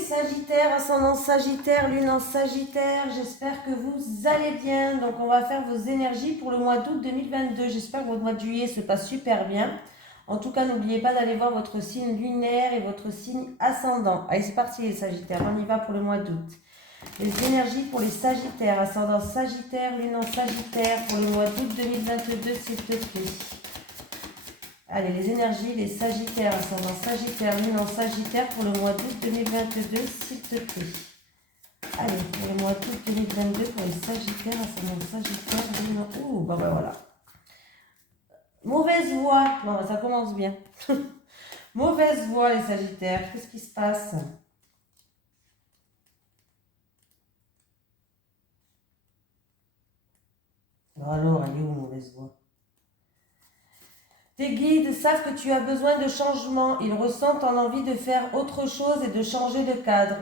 Sagittaires, ascendant Sagittaire, lune en Sagittaire, j'espère que vous allez bien. Donc on va faire vos énergies pour le mois d'août 2022. J'espère que votre mois de juillet se passe super bien. En tout cas, n'oubliez pas d'aller voir votre signe lunaire et votre signe ascendant. Allez, c'est parti les Sagittaires, on y va pour le mois d'août. Les énergies pour les Sagittaires, ascendant Sagittaire, lune en Sagittaire, pour le mois d'août 2022, s'il te plaît. Allez, les énergies, les Sagittaires, ascendant Sagittaire, lune en Sagittaire pour le mois d'août 2022, s'il te plaît. Allez, pour le mois d'août 2022, pour les Sagittaires, ascendant Sagittaire, lune en... Ouh, bah voilà. Mauvaise voix. Non, ça commence bien. Mauvaise voix, les Sagittaires. Qu'est-ce qui se passe? Alors, elle est où, mauvaise voix? Tes guides savent que tu as besoin de changement. Ils ressentent en envie de faire autre chose et de changer de cadre.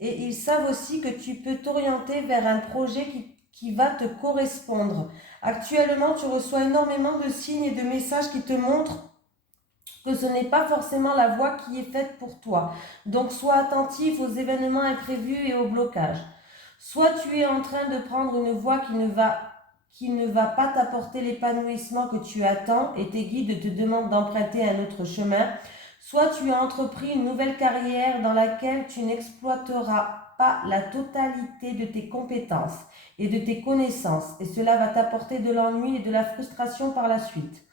Et ils savent aussi que tu peux t'orienter vers un projet qui va te correspondre. Actuellement, tu reçois énormément de signes et de messages qui te montrent que ce n'est pas forcément la voie qui est faite pour toi. Donc, sois attentif aux événements imprévus et aux blocages. Soit tu es en train de prendre une voie qui ne va pas t'apporter l'épanouissement que tu attends et tes guides te demandent d'emprunter un autre chemin, soit tu as entrepris une nouvelle carrière dans laquelle tu n'exploiteras pas la totalité de tes compétences et de tes connaissances et cela va t'apporter de l'ennui et de la frustration par la suite.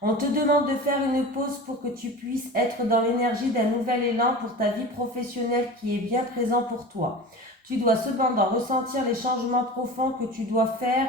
On te demande de faire une pause pour que tu puisses être dans l'énergie d'un nouvel élan pour ta vie professionnelle qui est bien présent pour toi. Tu dois cependant ressentir les changements profonds que tu dois faire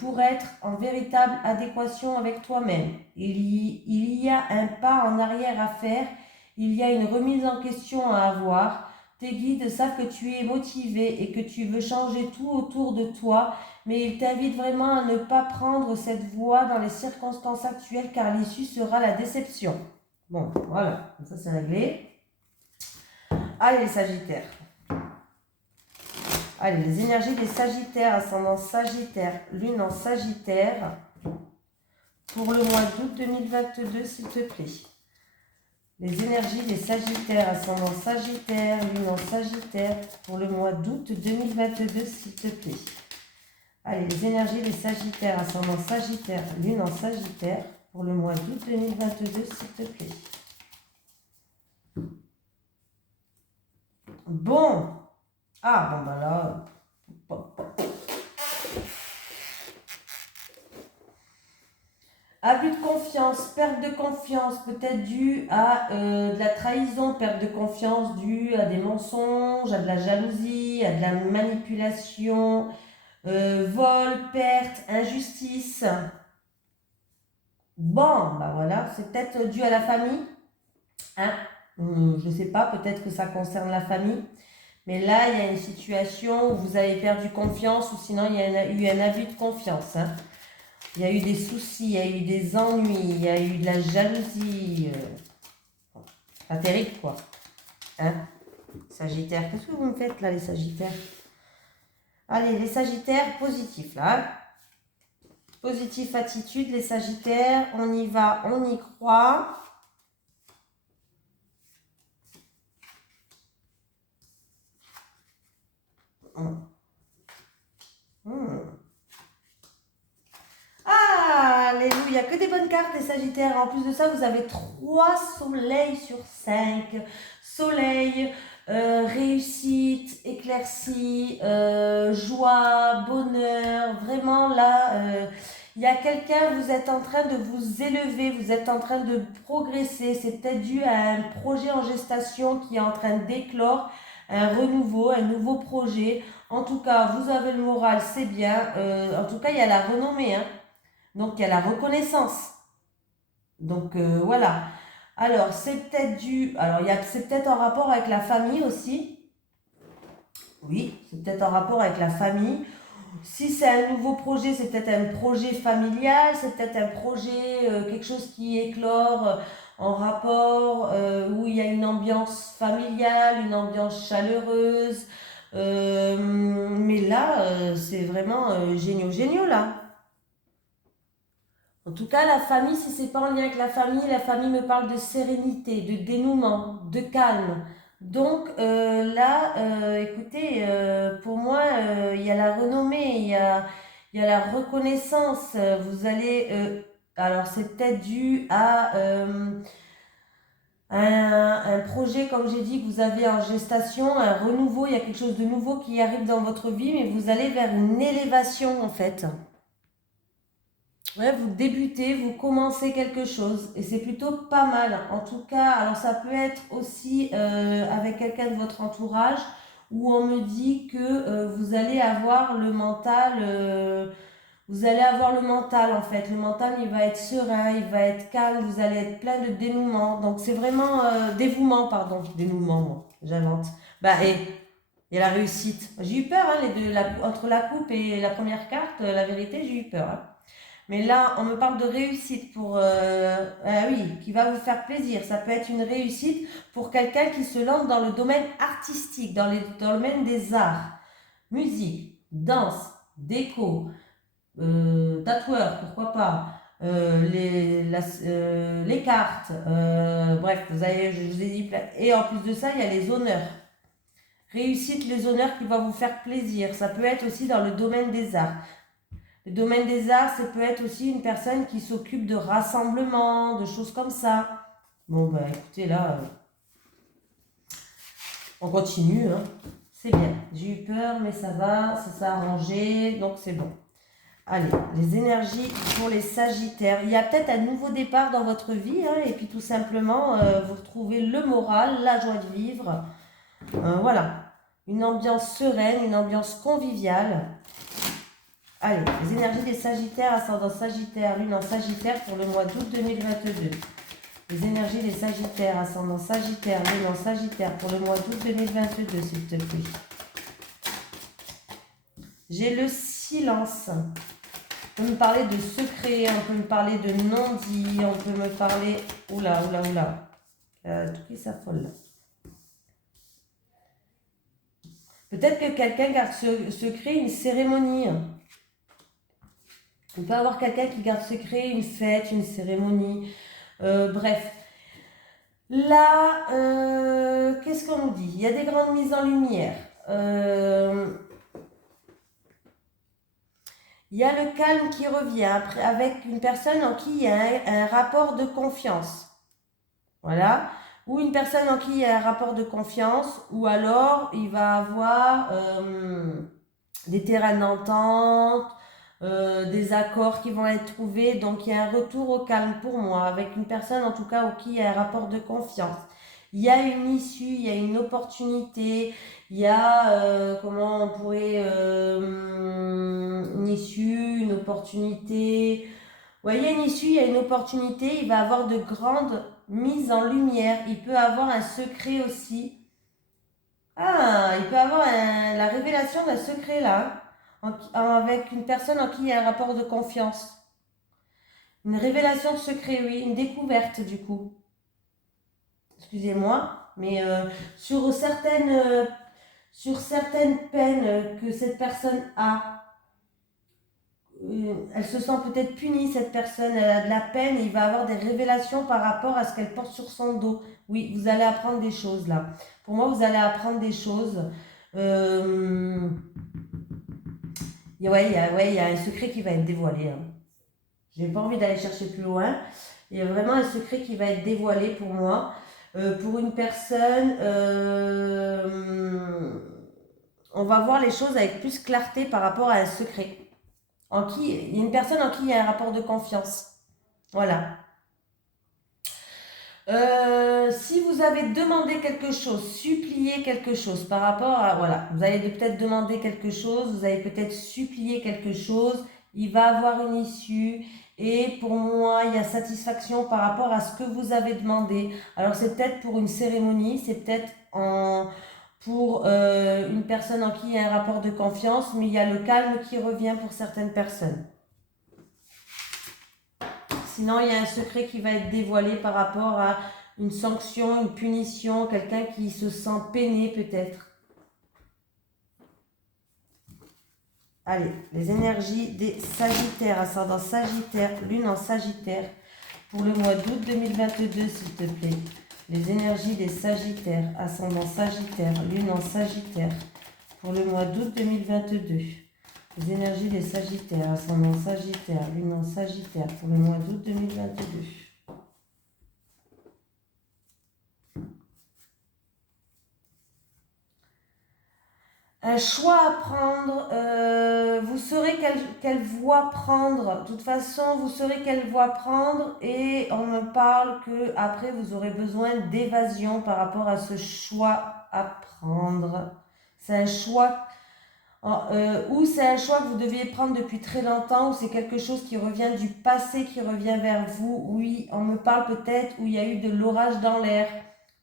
pour être en véritable adéquation avec toi-même. Il y a un pas en arrière à faire, il y a une remise en question à avoir. Tes guides savent que tu es motivé et que tu veux changer tout autour de toi, mais ils t'invitent vraiment à ne pas prendre cette voie dans les circonstances actuelles car l'issue sera la déception. Bon, voilà, ça c'est réglé. Allez les Sagittaires. Allez, les énergies des Sagittaires, ascendant Sagittaire, lune en Sagittaire, pour le mois d'août 2022, s'il te plaît. Les énergies des Sagittaires, ascendant Sagittaire, lune en Sagittaire, pour le mois d'août 2022, s'il te plaît. Allez, les énergies des Sagittaires, ascendant Sagittaire, lune en Sagittaire, pour le mois d'août 2022, s'il te plaît. Bon. Ah, bon, bah là... Abus de confiance, perte de confiance, peut-être due à de la trahison, perte de confiance due à des mensonges, à de la jalousie, à de la manipulation, vol, perte, injustice. Bon, bah voilà, c'est peut-être dû à la famille. Hein? Je ne sais pas, peut-être que ça concerne la famille. Mais là, il y a une situation où vous avez perdu confiance ou sinon il y a eu un abus de confiance. Hein? Il y a eu des soucis, il y a eu des ennuis, il y a eu de la jalousie. Pas terrible, quoi. Hein? Sagittaire, qu'est-ce que vous me faites là, les Sagittaires? Allez, les Sagittaires, positifs là. Hein? Positif attitude, les Sagittaires, on y va, on y croit. Ah, alléluia, que des bonnes cartes, les Sagittaires. En plus de ça, vous avez 3 soleils sur 5. Soleil, réussite, éclaircie, joie, bonheur. Vraiment, là, il y a quelqu'un, vous êtes en train de vous élever, vous êtes en train de progresser. C'est peut-être dû à un projet en gestation qui est en train d'éclore, un renouveau, un nouveau projet. En tout cas, vous avez le moral, c'est bien. En tout cas, il y a la renommée, hein. Donc, il y a la reconnaissance. Donc, voilà. Alors, c'est peut-être dû... Alors, c'est peut-être en rapport avec la famille aussi. Oui, c'est peut-être en rapport avec la famille. Si c'est un nouveau projet, c'est peut-être un projet familial. C'est peut-être un projet, quelque chose qui éclore en rapport où il y a une ambiance familiale, une ambiance chaleureuse. Mais là, c'est vraiment géniaux, là. En tout cas, la famille, si c'est pas en lien avec la famille me parle de sérénité, de dénouement, de calme. Donc là, écoutez, pour moi, il y a la renommée, il y a la reconnaissance. Vous allez, alors c'est peut-être dû à un projet, comme j'ai dit, que vous avez en gestation, un renouveau, il y a quelque chose de nouveau qui arrive dans votre vie, mais vous allez vers une élévation en fait. Ouais, vous débutez, vous commencez quelque chose et c'est plutôt pas mal. En tout cas, alors ça peut être aussi avec quelqu'un de votre entourage où on me dit que vous allez avoir le mental, vous allez avoir le mental en fait. Le mental, il va être serein, il va être calme, vous allez être plein de dénouement. Donc c'est vraiment dévouement, pardon, dénouement, moi, j'invente. Bah et il y a la réussite. J'ai eu peur, hein, les deux, entre la coupe et la première carte, la vérité, j'ai eu peur, hein. Mais là, on me parle de réussite pour, ah oui, qui va vous faire plaisir. Ça peut être une réussite pour quelqu'un qui se lance dans le domaine artistique, dans le domaine des arts, musique, danse, déco, tatoueur, pourquoi pas, les cartes, bref, vous avez, je vous ai dit plein. Et en plus de ça, il y a les honneurs. Réussite, les honneurs qui vont vous faire plaisir. Ça peut être aussi dans le domaine des arts. Le domaine des arts, ça peut être aussi une personne qui s'occupe de rassemblements, de choses comme ça. Bon, bah écoutez, là, on continue, hein. C'est bien. J'ai eu peur, mais ça va, ça s'est arrangé, donc c'est bon. Allez, les énergies pour les Sagittaires. Il y a peut-être un nouveau départ dans votre vie, hein, et puis tout simplement, vous retrouvez le moral, la joie de vivre. Voilà, une ambiance sereine, une ambiance conviviale. Allez, les énergies des Sagittaires, ascendant Sagittaire, lune en Sagittaire pour le mois d'août 2022. Les énergies des Sagittaires, ascendant Sagittaire, lune en Sagittaire pour le mois d'août 2022, s'il te plaît. J'ai le silence. On peut me parler de secret, on peut me parler de non-dit, on peut me parler... Oula, oula, oula. Tout qui s'affole là. Peut-être que quelqu'un garde secret une cérémonie. On peut avoir quelqu'un qui garde secret une fête, une cérémonie. Bref. Là, qu'est-ce qu'on nous dit? Il y a des grandes mises en lumière. Il y a le calme qui revient avec une personne en qui il y a un rapport de confiance. Voilà. Ou une personne en qui il y a un rapport de confiance. Ou alors, il va avoir des terrains d'entente, des accords qui vont être trouvés. Donc, il y a un retour au calme pour moi, avec une personne en tout cas au qui il y a un rapport de confiance. Il y a une issue, il y a une opportunité, il y a, comment on pourrait, une issue, une opportunité. Ouais, il y a une issue, il y a une opportunité, il va avoir de grandes mises en lumière. Il peut avoir un secret aussi. Ah, il peut avoir la révélation d'un secret là, avec une personne en qui il y a un rapport de confiance. Une révélation de secret, oui, une découverte du coup. Excusez-moi, mais sur certaines peines que cette personne a, elle se sent peut-être punie, cette personne, elle a de la peine, et il va avoir des révélations par rapport à ce qu'elle porte sur son dos. Oui, vous allez apprendre des choses là. Pour moi, vous allez apprendre des choses. Ouais, il y a un secret qui va être dévoilé, hein. J'ai pas envie d'aller chercher plus loin. Il y a vraiment un secret qui va être dévoilé pour moi. Pour une personne, on va voir les choses avec plus clarté par rapport à un secret. Il y a une personne en qui il y a un rapport de confiance. Voilà. Si vous avez demandé quelque chose, supplié quelque chose par rapport à... Voilà, vous allez peut-être demander quelque chose, vous allez peut-être supplier quelque chose, il va avoir une issue. Et pour moi, il y a satisfaction par rapport à ce que vous avez demandé. Alors c'est peut-être pour une cérémonie, c'est peut-être pour une personne en qui il y a un rapport de confiance, mais il y a le calme qui revient pour certaines personnes. Sinon, il y a un secret qui va être dévoilé par rapport à une sanction, une punition, quelqu'un qui se sent peiné peut-être. Allez, les énergies des Sagittaires, ascendant Sagittaire, lune en Sagittaire, pour le mois d'août 2022, s'il te plaît. Les énergies des Sagittaires, ascendant Sagittaire, lune en Sagittaire, pour le mois d'août 2022. Les énergies des Sagittaires, ascendant Sagittaire, lune en Sagittaire, pour le mois d'août 2022. Un choix à prendre, vous saurez quelle voie prendre. De toute façon, vous saurez quelle voie prendre et on me parle que après vous aurez besoin d'évasion par rapport à ce choix à prendre. C'est un choix, ou c'est un choix que vous deviez prendre depuis très longtemps, ou c'est quelque chose qui revient du passé, qui revient vers vous. Oui, on me parle peut-être où il y a eu de l'orage dans l'air.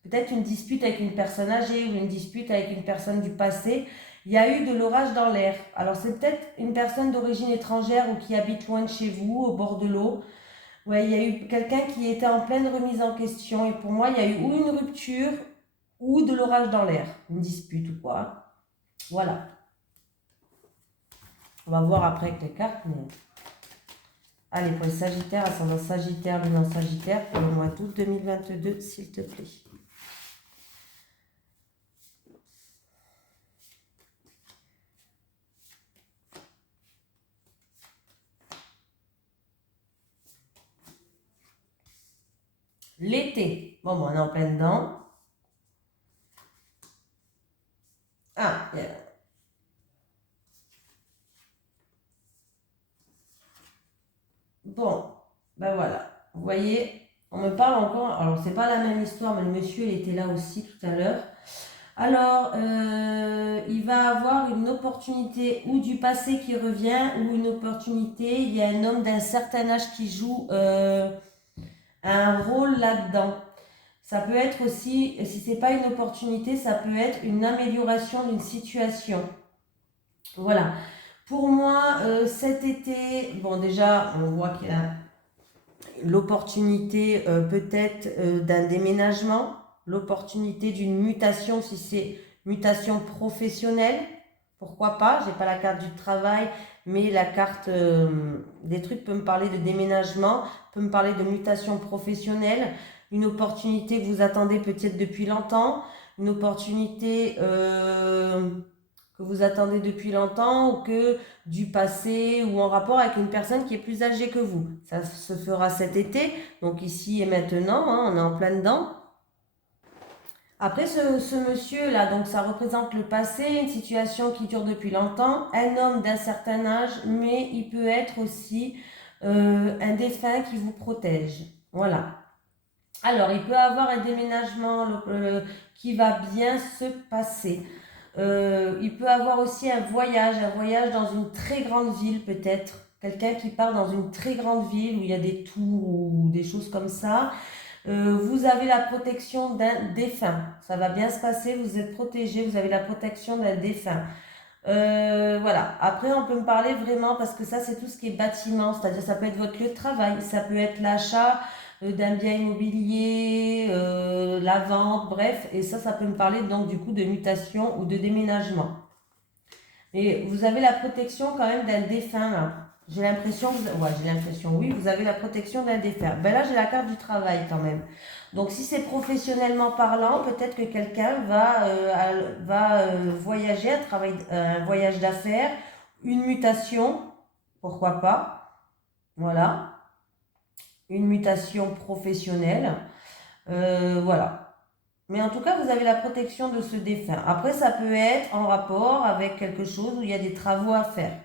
Peut-être une dispute avec une personne âgée ou une dispute avec une personne du passé. Il y a eu de l'orage dans l'air. Alors c'est peut-être une personne d'origine étrangère ou qui habite loin de chez vous, au bord de l'eau. Ouais, il y a eu quelqu'un qui était en pleine remise en question. Et pour moi, il y a eu ou une rupture ou de l'orage dans l'air. Une dispute ou quoi. Voilà. On va voir après avec les cartes. Mais... Allez, pour les Sagittaires, ascendant Sagittaire, lune en Sagittaire, pour le mois d'août 2022, s'il te plaît. L'été. Bon, on est en plein dedans. Ah, bon, ben voilà. Vous voyez, on me parle encore. Alors, c'est pas la même histoire, mais le monsieur, il était là aussi tout à l'heure. Alors, il va avoir une opportunité ou du passé qui revient ou une opportunité. Il y a un homme d'un certain âge qui joue un rôle là-dedans. Ça peut être aussi, si c'est pas une opportunité, ça peut être une amélioration d'une situation. Voilà. Pour moi, cet été, bon déjà, on voit qu'il y a l'opportunité peut-être d'un déménagement, l'opportunité d'une mutation, si c'est mutation professionnelle, pourquoi pas, j'ai pas la carte du travail, mais la carte des trucs peut me parler de déménagement, peut me parler de mutation professionnelle, une opportunité que vous attendez peut-être depuis longtemps, une opportunité que vous attendez depuis longtemps ou que du passé ou en rapport avec une personne qui est plus âgée que vous. Ça se fera cet été, donc ici et maintenant, hein, on est en plein dedans. Après ce monsieur-là, donc ça représente le passé, une situation qui dure depuis longtemps, un homme d'un certain âge, mais il peut être aussi un défunt qui vous protège. Voilà. Alors, il peut avoir un déménagement qui va bien se passer. Il peut avoir aussi un voyage dans une très grande ville peut-être. Quelqu'un qui part dans une très grande ville où il y a des tours ou des choses comme ça. Vous avez la protection d'un défunt. Ça va bien se passer, vous êtes protégé, vous avez la protection d'un défunt. Voilà. Après, on peut me parler vraiment, parce que ça, c'est tout ce qui est bâtiment, c'est-à-dire ça peut être votre lieu de travail, ça peut être l'achat d'un bien immobilier, la vente, bref, et ça peut me parler donc du coup de mutation ou de déménagement. Et vous avez la protection quand même d'un défunt là. J'ai l'impression, oui, vous avez la protection d'un défunt. Ben là, j'ai la carte du travail quand même. Donc, si c'est professionnellement parlant, peut-être que quelqu'un va voyager, un voyage d'affaires, une mutation, pourquoi pas, voilà, une mutation professionnelle, voilà. Mais en tout cas, vous avez la protection de ce défunt. Après, ça peut être en rapport avec quelque chose où il y a des travaux à faire.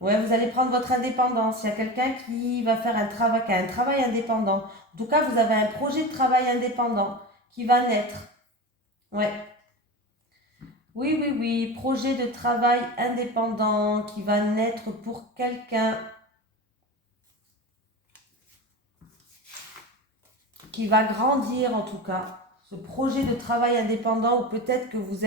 Ouais, vous allez prendre votre indépendance. Il y a quelqu'un qui va faire qui a un travail indépendant. En tout cas, vous avez un projet de travail indépendant qui va naître. Ouais. Oui, oui, oui. Projet de travail indépendant qui va naître pour quelqu'un qui va grandir en tout cas. Ce projet de travail indépendant, ou peut-être que vous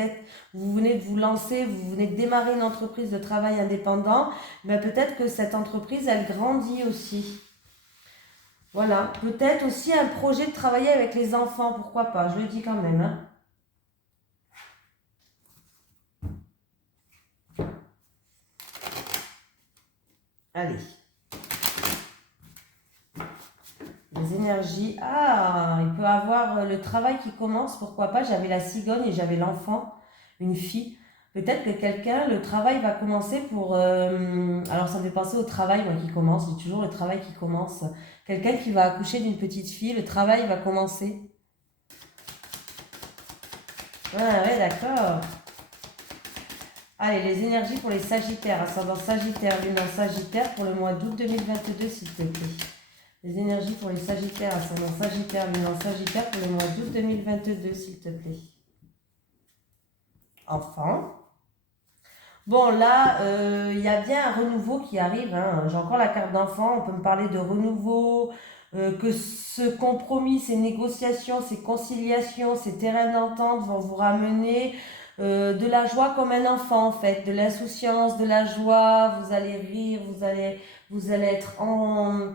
venez de vous lancer, vous venez de démarrer une entreprise de travail indépendant, mais peut-être que cette entreprise, elle grandit aussi. Voilà, peut-être aussi un projet de travailler avec les enfants, pourquoi pas, je le dis quand même. Hein. Allez. Les énergies. Ah, il peut avoir le travail qui commence, pourquoi pas. J'avais la cigogne et j'avais l'enfant, une fille. Peut-être que quelqu'un, le travail va commencer pour... alors ça me fait penser au travail, moi, qui commence. J'ai toujours le travail qui commence. Quelqu'un qui va accoucher d'une petite fille, le travail va commencer. Ah ouais, d'accord. Allez, les énergies pour les Sagittaires, ascendant Sagittaire, lune en Sagittaire pour le mois d'août 2022, s'il te plaît. Les énergies pour les Sagittaires, ascendant Sagittaire, lune en Sagittaire pour le mois d'août 2022, s'il te plaît. Enfin. Bon, là, il y a bien un renouveau qui arrive. Hein. J'ai encore la carte d'enfant. On peut me parler de renouveau, que ce compromis, ces négociations, ces conciliations, ces terrains d'entente vont vous ramener de la joie comme un enfant, en fait, de l'insouciance, de la joie. Vous allez rire, vous allez être en...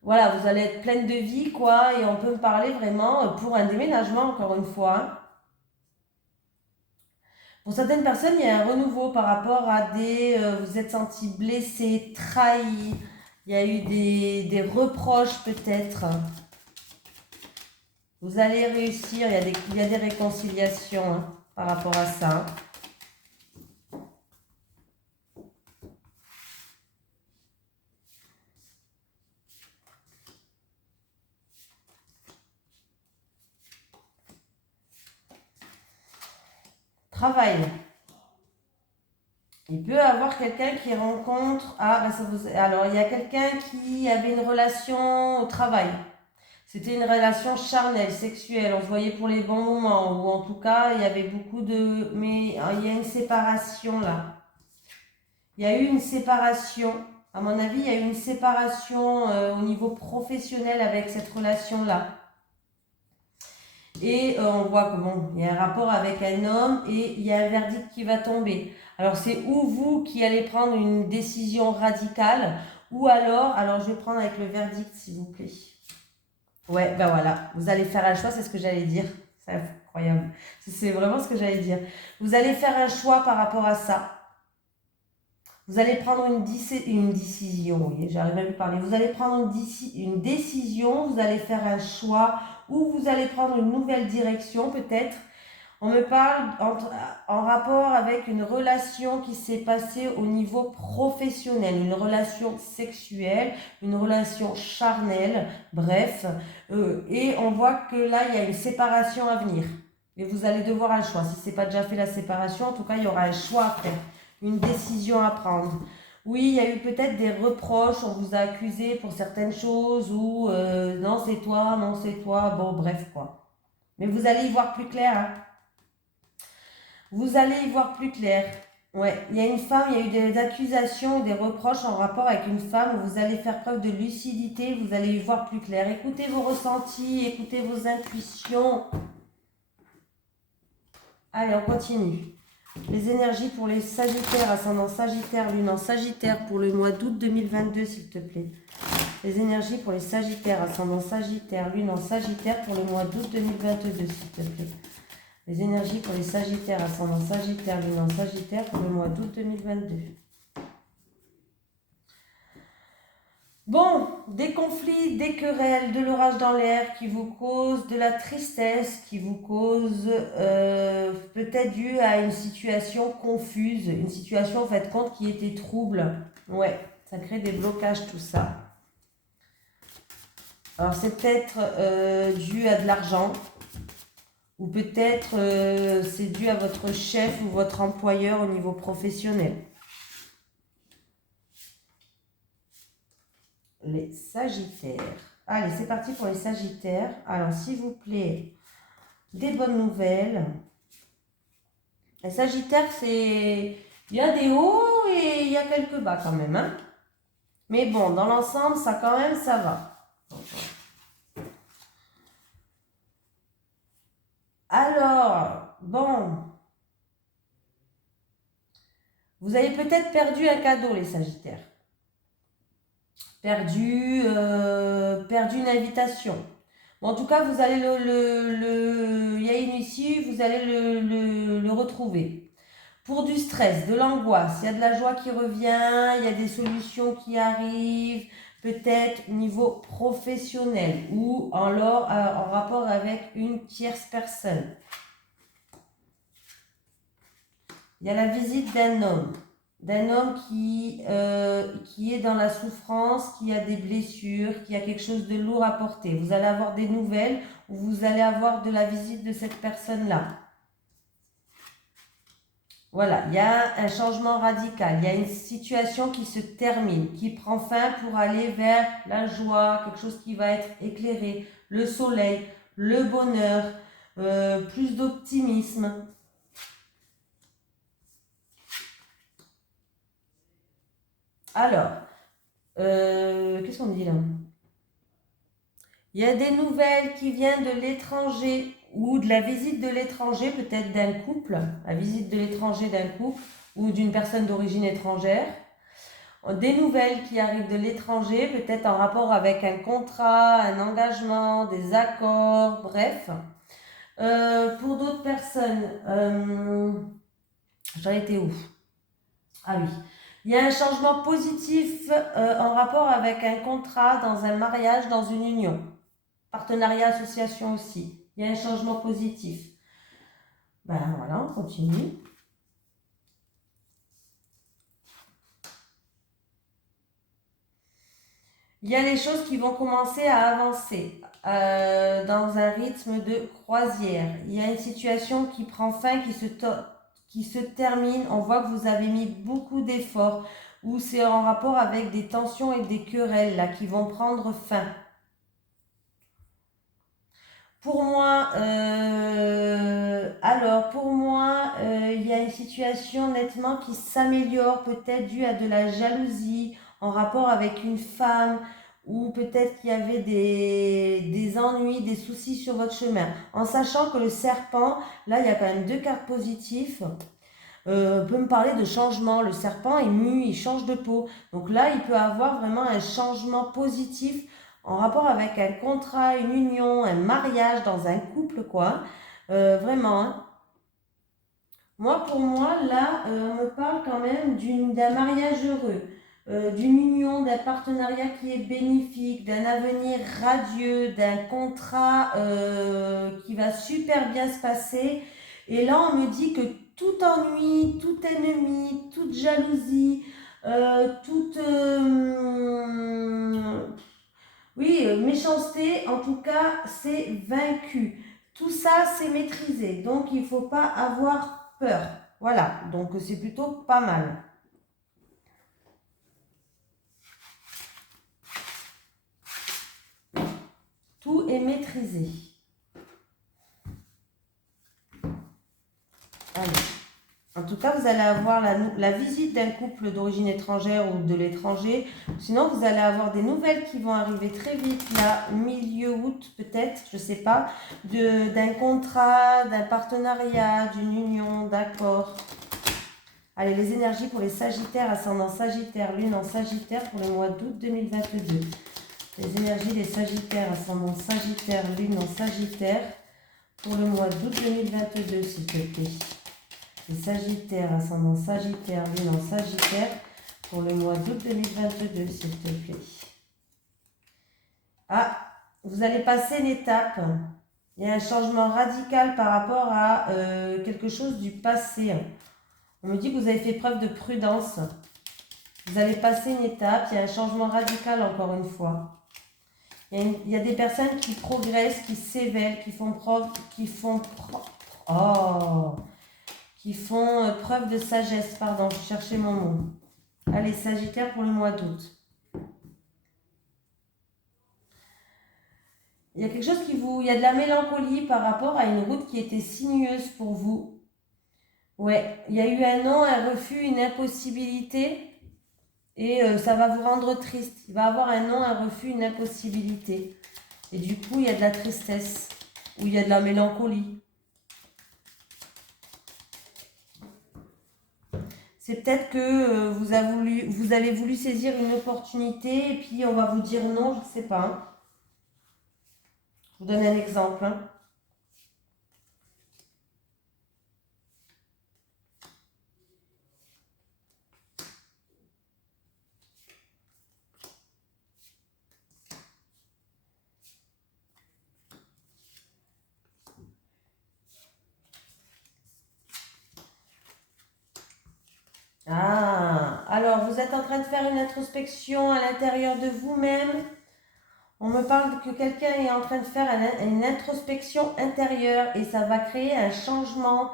Voilà, vous allez être pleine de vie, quoi. Et on peut me parler vraiment pour un déménagement, encore une fois. Hein. Pour certaines personnes, il y a un renouveau par rapport à des... vous êtes senti blessé, trahi. Il y a eu des reproches peut-être. Vous allez réussir. Il y a des réconciliations hein, par rapport à ça. Travail. Il peut y avoir quelqu'un qui rencontre... Ah, ben ça vous... Alors, il y a quelqu'un qui avait une relation au travail. C'était une relation charnelle, sexuelle. On se voyait pour les bons moments. Ou en tout cas, il y avait beaucoup de... Mais il y a une séparation là. Il y a eu une séparation. À mon avis, il y a eu une séparation au niveau professionnel avec cette relation-là. Et on voit que bon, il y a un rapport avec un homme et il y a un verdict qui va tomber. Alors c'est ou vous qui allez prendre une décision radicale, ou alors je vais prendre avec le verdict s'il vous plaît. Ouais, ben voilà, vous allez faire un choix, c'est ce que j'allais dire. C'est incroyable. C'est vraiment ce que j'allais dire. Vous allez faire un choix par rapport à ça. Vous allez prendre une décision, oui, j'arrive même à parler. Vous allez prendre une décision, vous allez faire un choix ou vous allez prendre une nouvelle direction peut-être. On me parle en rapport avec une relation qui s'est passée au niveau professionnel, une relation sexuelle, une relation charnelle, bref. Et on voit que là, il y a une séparation à venir. Et vous allez devoir un choix. Si ce n'est pas déjà fait la séparation, en tout cas, il y aura un choix à faire. Une décision à prendre. Oui, il y a eu peut-être des reproches, on vous a accusé pour certaines choses ou non c'est toi, non c'est toi, bon bref quoi. Mais vous allez y voir plus clair. Hein. Vous allez y voir plus clair. Ouais, il y a une femme, il y a eu des accusations, des reproches en rapport avec une femme où vous allez faire preuve de lucidité, vous allez y voir plus clair. Écoutez vos ressentis, écoutez vos intuitions. Allez, on continue. Les énergies pour les Sagittaires, ascendant Sagittaire, lune en Sagittaire pour le mois d'août 2022, s'il te plaît. Les énergies pour les Sagittaires, ascendant Sagittaire, lune en Sagittaire pour le mois d'août 2022, s'il te plaît. Les énergies pour les Sagittaires, ascendant Sagittaire, lune en Sagittaire pour le mois d'août 2022. Bon, des conflits, des querelles, de l'orage dans l'air qui vous cause de la tristesse, qui vous cause peut-être dû à une situation confuse, une situation en fait compte qui était trouble. Ouais, ça crée des blocages tout ça. Alors c'est peut-être dû à de l'argent ou peut-être c'est dû à votre chef ou votre employeur au niveau professionnel. Les Sagittaires. Allez, c'est parti pour les Sagittaires. Alors, s'il vous plaît, des bonnes nouvelles. Les Sagittaires, c'est... Il y a des hauts et il y a quelques bas quand même. Hein. Mais bon, dans l'ensemble, ça quand même, ça va. Alors, bon. Vous avez peut-être perdu un cadeau, les Sagittaires. Perdu une invitation. Bon, en tout cas, vous allez il y a une ici, vous allez le retrouver. Pour du stress, de l'angoisse, il y a de la joie qui revient, il y a des solutions qui arrivent, peut-être au niveau professionnel ou en rapport avec une tierce personne. Il y a la visite d'un homme qui est dans la souffrance, qui a des blessures, qui a quelque chose de lourd à porter. Vous allez avoir des nouvelles ou vous allez avoir de la visite de cette personne-là. Voilà, il y a un changement radical, il y a une situation qui se termine, qui prend fin pour aller vers la joie, quelque chose qui va être éclairé, le soleil, le bonheur, plus d'optimisme. Alors, qu'est-ce qu'on dit là? Il y a des nouvelles qui viennent de l'étranger ou de la visite de l'étranger, peut-être d'un couple, la visite de l'étranger d'un couple ou d'une personne d'origine étrangère. Des nouvelles qui arrivent de l'étranger, peut-être en rapport avec un contrat, un engagement, des accords, bref. Pour d'autres personnes, j'en étais où? Ah oui. Il y a un changement positif en rapport avec un contrat, dans un mariage, dans une union. Partenariat, association aussi. Il y a un changement positif. Ben voilà, on continue. Il y a les choses qui vont commencer à avancer dans un rythme de croisière. Il y a une situation qui prend fin, qui se termine. On voit que vous avez mis beaucoup d'efforts ou c'est en rapport avec des tensions et des querelles là qui vont prendre fin. Pour moi, il y a une situation nettement qui s'améliore, peut-être due à de la jalousie en rapport avec une femme, ou peut-être qu'il y avait des ennuis, des soucis sur votre chemin. En sachant que le serpent, là, il y a quand même 2 cartes positives. Peut me parler de changement. Le serpent, il mue, il change de peau. Donc là, il peut avoir vraiment un changement positif en rapport avec un contrat, une union, un mariage dans un couple, quoi. Vraiment. Hein. Moi, pour moi, là, on me parle quand même d'un mariage heureux, d'une union, d'un partenariat qui est bénéfique, d'un avenir radieux, d'un contrat qui va super bien se passer. Et là, on me dit que tout ennui, tout ennemi, toute jalousie, toute méchanceté, en tout cas, c'est vaincu. Tout ça, c'est maîtrisé. Donc, il ne faut pas avoir peur. Voilà, donc c'est plutôt pas mal. Tout est maîtrisé. Allez. En tout cas, vous allez avoir la visite d'un couple d'origine étrangère ou de l'étranger. Sinon, vous allez avoir des nouvelles qui vont arriver très vite, là, milieu août peut-être, je ne sais pas, d'un contrat, d'un partenariat, d'une union, d'accord. Allez, les énergies pour les Sagittaires, ascendant Sagittaire, lune en Sagittaire pour le mois d'août 2022. Les énergies des Sagittaires, ascendant Sagittaire, lune en Sagittaire pour le mois d'août 2022, s'il te plaît. Les Sagittaires, ascendant Sagittaire, lune en Sagittaire, pour le mois d'août 2022, s'il te plaît. Ah, vous allez passer une étape. Il y a un changement radical par rapport à quelque chose du passé. On me dit que vous avez fait preuve de prudence. Vous allez passer une étape. Il y a un changement radical encore une fois. Il y a des personnes qui progressent, qui s'éveillent, qui font preuve de sagesse, pardon, je cherchais mon mot. Allez, Sagittaire pour le mois d'août. Il y a quelque chose il y a de la mélancolie par rapport à une route qui était sinueuse pour vous. Ouais, il y a eu un non, un refus, une impossibilité et ça va vous rendre triste. Il va y avoir un non, un refus, une impossibilité. Et du coup, il y a de la tristesse ou il y a de la mélancolie. C'est peut-être que vous avez voulu saisir une opportunité et puis on va vous dire non, je ne sais pas. Hein. Je vous donne un exemple. Hein. Ah, alors vous êtes en train de faire une introspection à l'intérieur de vous-même. On me parle que quelqu'un est en train de faire une introspection intérieure et ça va créer un changement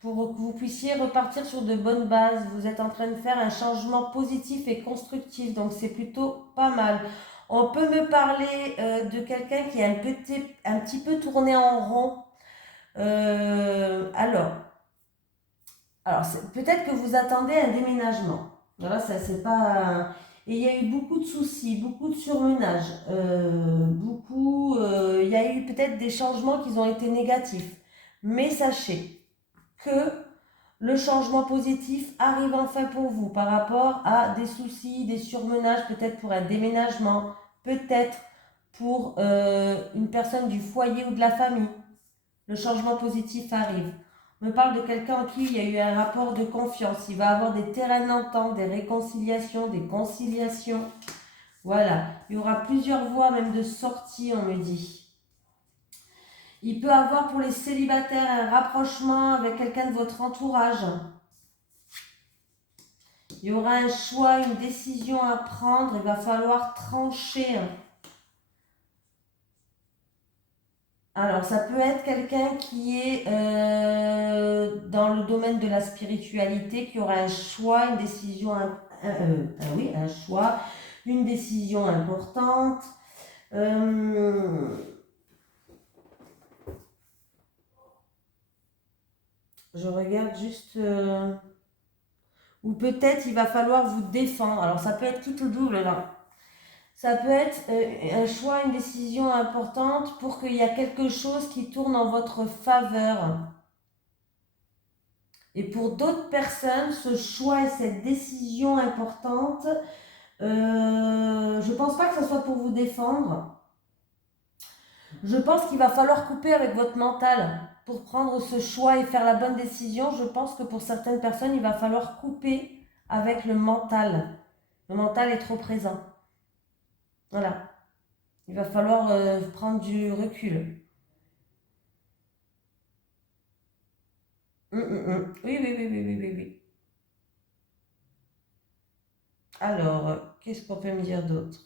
pour que vous puissiez repartir sur de bonnes bases. Vous êtes en train de faire un changement positif et constructif, donc c'est plutôt pas mal. On peut me parler de quelqu'un qui est un petit peu tourné en rond. Alors, peut-être que vous attendez un déménagement. Voilà, ça c'est pas. Et il y a eu beaucoup de soucis, beaucoup de surmenage, il y a eu peut-être des changements qui ont été négatifs. Mais sachez que le changement positif arrive enfin pour vous par rapport à des soucis, des surmenages, peut-être pour un déménagement, peut-être pour une personne du foyer ou de la famille. Le changement positif arrive. On me parle de quelqu'un en qui il y a eu un rapport de confiance. Il va avoir des terrains d'entente, des réconciliations, des conciliations. Voilà. Il y aura plusieurs voies même de sortie, on me dit. Il peut avoir pour les célibataires un rapprochement avec quelqu'un de votre entourage. Il y aura un choix, une décision à prendre. Il va falloir trancher. Alors, ça peut être quelqu'un qui est dans le domaine de la spiritualité, qui aura un choix, une décision, un choix, une décision importante. Je regarde juste. Ou peut-être il va falloir vous défendre. Alors, ça peut être tout ou double là. Ça peut être un choix, une décision importante pour qu'il y ait quelque chose qui tourne en votre faveur. Et pour d'autres personnes, ce choix et cette décision importante, je ne pense pas que ce soit pour vous défendre. Je pense qu'il va falloir couper avec votre mental pour prendre ce choix et faire la bonne décision. Je pense que pour certaines personnes, il va falloir couper avec le mental. Le mental est trop présent. Voilà. Il va falloir prendre du recul. Oui, oui, oui, oui, oui, oui, oui. Alors, qu'est-ce qu'on peut me dire d'autre?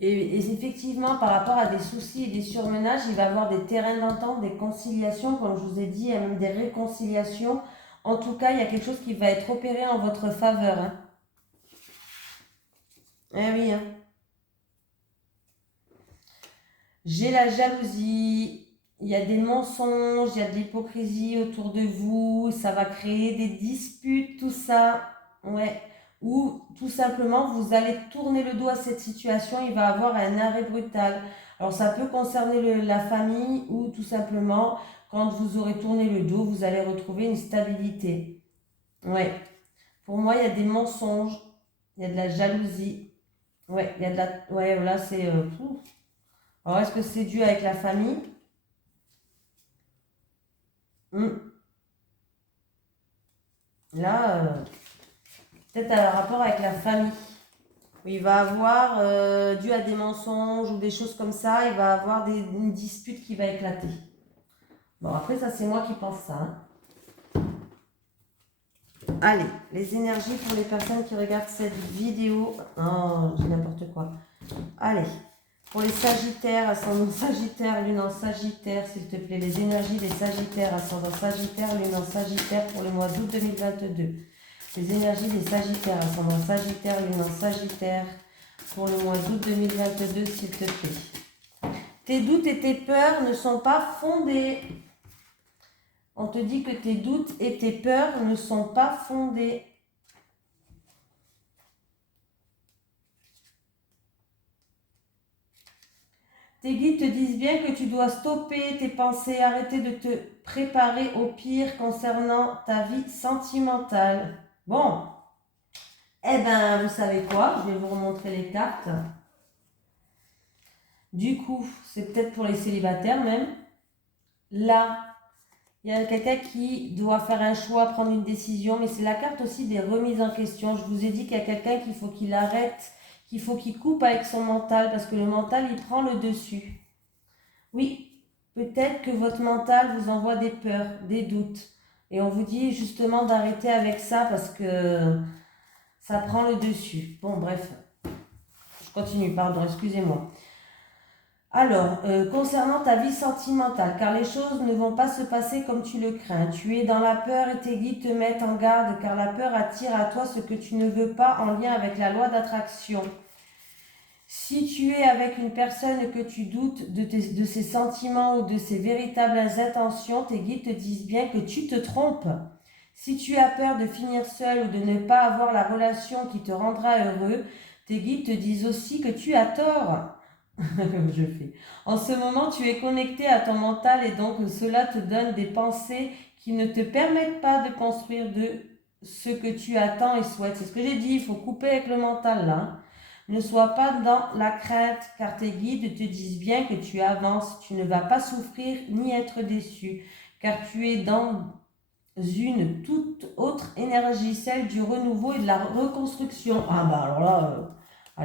Et effectivement, par rapport à des soucis et des surmenages, il va y avoir des terrains d'entente, des conciliations, comme je vous ai dit, et même des réconciliations. En tout cas, il y a quelque chose qui va être opéré en votre faveur. Hein. Eh oui, hein. J'ai la jalousie, il y a des mensonges, il y a de l'hypocrisie autour de vous, ça va créer des disputes, tout ça. Ouais. Ou tout simplement, vous allez tourner le dos à cette situation, il va avoir un arrêt brutal. Alors ça peut concerner la famille ou tout simplement, quand vous aurez tourné le dos, vous allez retrouver une stabilité. Ouais. Pour moi, il y a des mensonges, il y a de la jalousie. Ouais, il y a de la. Ouais, voilà, c'est. Alors, est-ce que c'est dû avec la famille? Hmm. Là, peut-être un rapport avec la famille. Où il va avoir, dû à des mensonges ou des choses comme ça, il va avoir une dispute qui va éclater. Bon, après, ça, c'est moi qui pense ça. Hein. Allez, les énergies pour les personnes qui regardent cette vidéo. Oh, j'ai n'importe quoi. Allez, pour les Sagittaires, ascendant Sagittaire, lune en Sagittaire, s'il te plaît, les énergies des Sagittaires, ascendant Sagittaire, lune en Sagittaire pour le mois d'août 2022. Les énergies des Sagittaires, ascendant Sagittaire, lune en Sagittaire pour le mois d'août 2022, s'il te plaît. Tes doutes et tes peurs ne sont pas fondés. On te dit que tes doutes et tes peurs ne sont pas fondés. Tes guides te disent bien que tu dois stopper tes pensées, arrêter de te préparer au pire concernant ta vie sentimentale. Bon, eh ben, vous savez quoi? Je vais vous remontrer les cartes. Du coup, c'est peut-être pour les célibataires même. Là, il y a quelqu'un qui doit faire un choix, prendre une décision, mais c'est la carte aussi des remises en question. Je vous ai dit qu'il y a quelqu'un qu'il faut qu'il arrête, qu'il faut qu'il coupe avec son mental, parce que le mental, il prend le dessus. Oui, peut-être que votre mental vous envoie des peurs, des doutes. Et on vous dit justement d'arrêter avec ça parce que ça prend le dessus. Bon, bref. Je continue, pardon, excusez-moi. Alors, concernant ta vie sentimentale, car les choses ne vont pas se passer comme tu le crains. Tu es dans la peur et tes guides te mettent en garde, car la peur attire à toi ce que tu ne veux pas en lien avec la loi d'attraction. Si tu es avec une personne que tu doutes de ses sentiments ou de ses véritables intentions, tes guides te disent bien que tu te trompes. Si tu as peur de finir seul ou de ne pas avoir la relation qui te rendra heureux, tes guides te disent aussi que tu as tort. Je fais. En ce moment, tu es connecté à ton mental et donc cela te donne des pensées qui ne te permettent pas de construire de ce que tu attends et souhaites. C'est ce que j'ai dit, il faut couper avec le mental là. Hein. Ne sois pas dans la crainte car tes guides te disent bien que tu avances, tu ne vas pas souffrir ni être déçu car tu es dans une toute autre énergie, celle du renouveau et de la reconstruction. Ah bah alors là,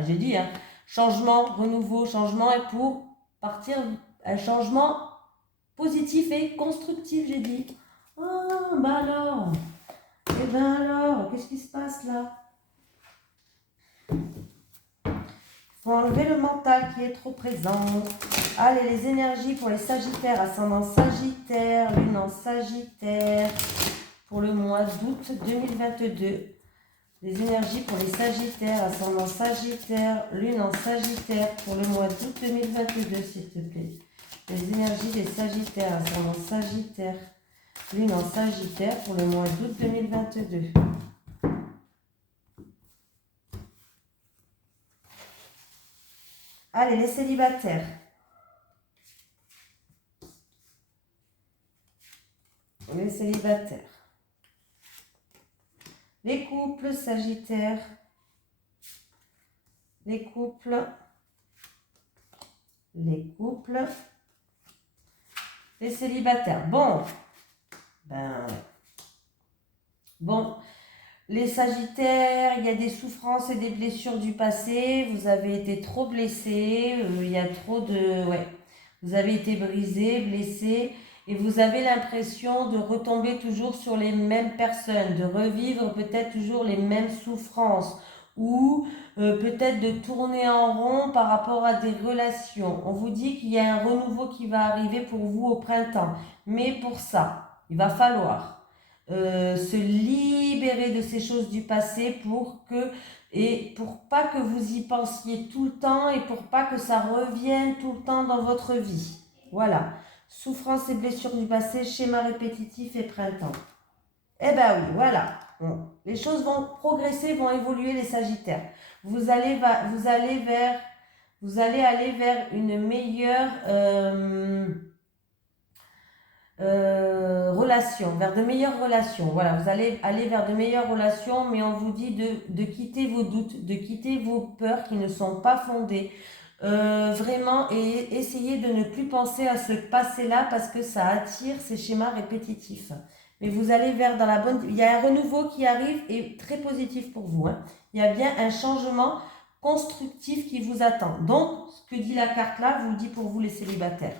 j'ai dit, hein, changement, renouveau, changement est pour partir un changement positif et constructif, j'ai dit. Ah bah alors, et ben alors, qu'est-ce qui se passe là? Faut enlever le mental qui est trop présent. Allez, les énergies pour les Sagittaires, ascendant Sagittaire, lune en Sagittaire, pour le mois d'août 2022. Les énergies pour les Sagittaires, ascendant Sagittaire, lune en Sagittaire, pour le mois d'août 2022, s'il te plaît. Les énergies des Sagittaires, ascendant Sagittaire, lune en Sagittaire, pour le mois d'août 2022. Allez, les célibataires. Les célibataires. Les couples Sagittaires. Les couples. Les couples. Les célibataires. Bon. Bon. Les Sagittaires, il y a des souffrances et des blessures du passé. Vous avez été trop blessés. Il y a trop de... Ouais. Vous avez été brisés, blessés. Et vous avez l'impression de retomber toujours sur les mêmes personnes. De revivre peut-être toujours les mêmes souffrances. Ou peut-être de tourner en rond par rapport à des relations. On vous dit qu'il y a un renouveau qui va arriver pour vous au printemps. Mais pour ça, il va falloir... se libérer de ces choses du passé pour pas que vous y pensiez tout le temps et pour pas que ça revienne tout le temps dans votre vie. Voilà. Souffrance et blessures du passé, schéma répétitif et printemps. Eh ben oui, voilà. Bon. Les choses vont progresser, vont évoluer les Sagittaires. Vous allez aller vers une meilleure... relations, vers de meilleures relations. Voilà, vous allez aller vers de meilleures relations, mais on vous dit de quitter vos doutes, de quitter vos peurs qui ne sont pas fondées. Vraiment, et essayez de ne plus penser à ce passé-là parce que ça attire ces schémas répétitifs. Mais vous allez vers dans la bonne... Il y a un renouveau qui arrive et très positif pour vous. Hein. Il y a bien un changement constructif qui vous attend. Donc, ce que dit la carte là, vous le dit pour vous les célibataires.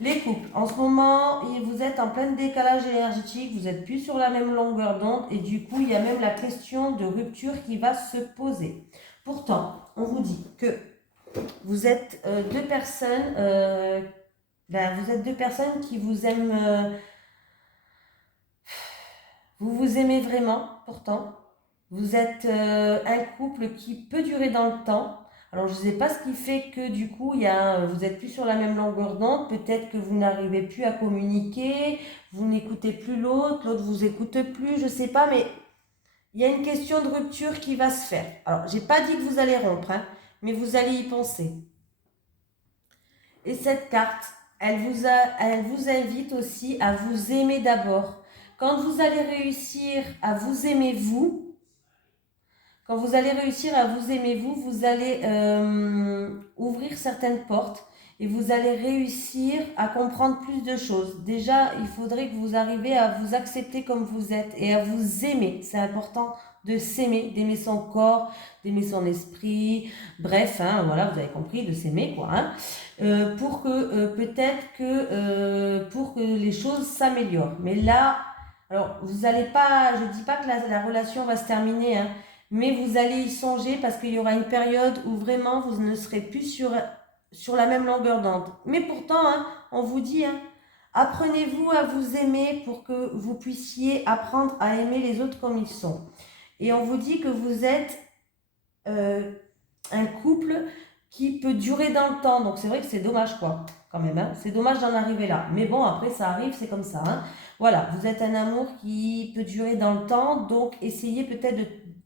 Les couples, en ce moment, vous êtes en plein décalage énergétique, vous n'êtes plus sur la même longueur d'onde et du coup, il y a même la question de rupture qui va se poser. Pourtant, on vous dit que vous êtes deux personnes, qui vous aiment, vous vous aimez vraiment, pourtant. Vous êtes un couple qui peut durer dans le temps. Alors, je ne sais pas ce qui fait que du coup, vous n'êtes plus sur la même longueur d'onde. Peut-être que vous n'arrivez plus à communiquer, vous n'écoutez plus l'autre vous écoute plus, je ne sais pas, mais il y a une question de rupture qui va se faire. Alors, je n'ai pas dit que vous allez rompre, hein, mais vous allez y penser. Et cette carte, elle vous invite aussi à vous aimer d'abord. Quand vous allez réussir à vous aimer vous, quand vous allez réussir à vous aimer vous allez ouvrir certaines portes et vous allez réussir à comprendre plus de choses. Déjà, il faudrait que vous arriviez à vous accepter comme vous êtes et à vous aimer. C'est important de s'aimer, d'aimer son corps, d'aimer son esprit, bref, hein, voilà, vous avez compris, de s'aimer, quoi, hein, pour que peut-être que pour que les choses s'améliorent. Mais là, alors vous n'allez pas, je dis pas que la relation va se terminer, hein, mais vous allez y songer parce qu'il y aura une période où vraiment vous ne serez plus sur la même longueur d'onde. Mais pourtant, hein, on vous dit, hein, apprenez-vous à vous aimer pour que vous puissiez apprendre à aimer les autres comme ils sont. Et on vous dit que vous êtes un couple qui peut durer dans le temps. Donc c'est vrai que c'est dommage, quoi, quand même, hein. C'est dommage d'en arriver là. Mais bon, après ça arrive, c'est comme ça, hein. Voilà, vous êtes un amour qui peut durer dans le temps. Donc essayez peut-être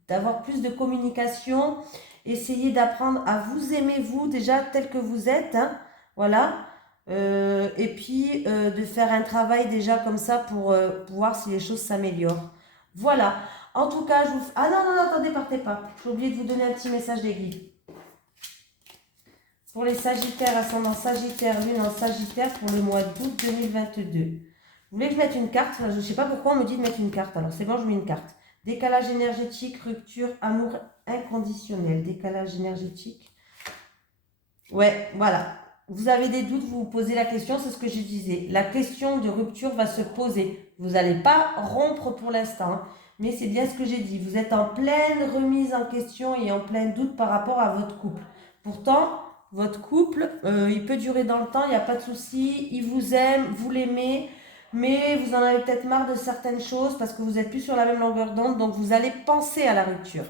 d'avoir plus de communication. Essayez d'apprendre à vous aimer, vous, déjà, tel que vous êtes, hein. Voilà. Et puis de faire un travail déjà comme ça pour voir si les choses s'améliorent. Voilà. En tout cas, je vous... Ah non, non, non, attendez, partez pas. J'ai oublié de vous donner un petit message des guides. Pour les Sagittaires, ascendant Sagittaire, lune en Sagittaire pour le mois d'août 2022. Vous voulez que je mette une carte? Je ne sais pas pourquoi on me dit de mettre une carte. Alors c'est bon, je mets une carte. Décalage énergétique, rupture, amour inconditionnel. Décalage énergétique. Ouais, voilà. Vous avez des doutes, vous vous posez la question, c'est ce que je disais. La question de rupture va se poser. Vous n'allez pas rompre pour l'instant, hein, mais c'est bien ce que j'ai dit. Vous êtes en pleine remise en question et en plein doute par rapport à votre couple. Pourtant, votre couple, il peut durer dans le temps, il n'y a pas de souci. Il vous aime, vous l'aimez, mais vous en avez peut-être marre de certaines choses parce que vous n'êtes plus sur la même longueur d'onde, donc vous allez penser à la rupture.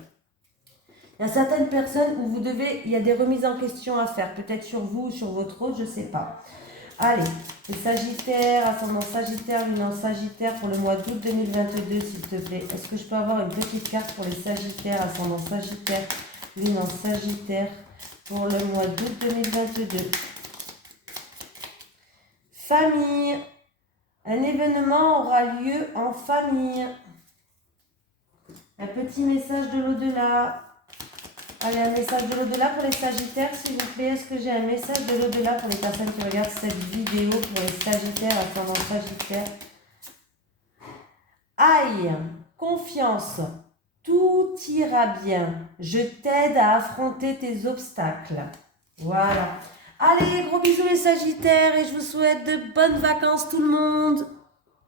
Il y a certaines personnes où il y a des remises en question à faire, peut-être sur vous ou sur votre autre, je ne sais pas. Allez, les Sagittaires, ascendant Sagittaire, lune en Sagittaire pour le mois d'août 2022, s'il te plaît. Est-ce que je peux avoir une petite carte pour les Sagittaires, ascendant Sagittaire, lune en Sagittaire pour le mois d'août 2022? Famille. Un événement aura lieu en famille. Un petit message de l'au-delà. Allez, un message de l'au-delà pour les Sagittaires, s'il vous plaît. Est-ce que j'ai un message de l'au-delà pour les personnes qui regardent cette vidéo, pour les Sagittaires, ascendant Sagittaire? Aïe, confiance, tout ira bien. Je t'aide à affronter tes obstacles. Voilà. Allez, gros bisous les Sagittaires et je vous souhaite de bonnes vacances tout le monde.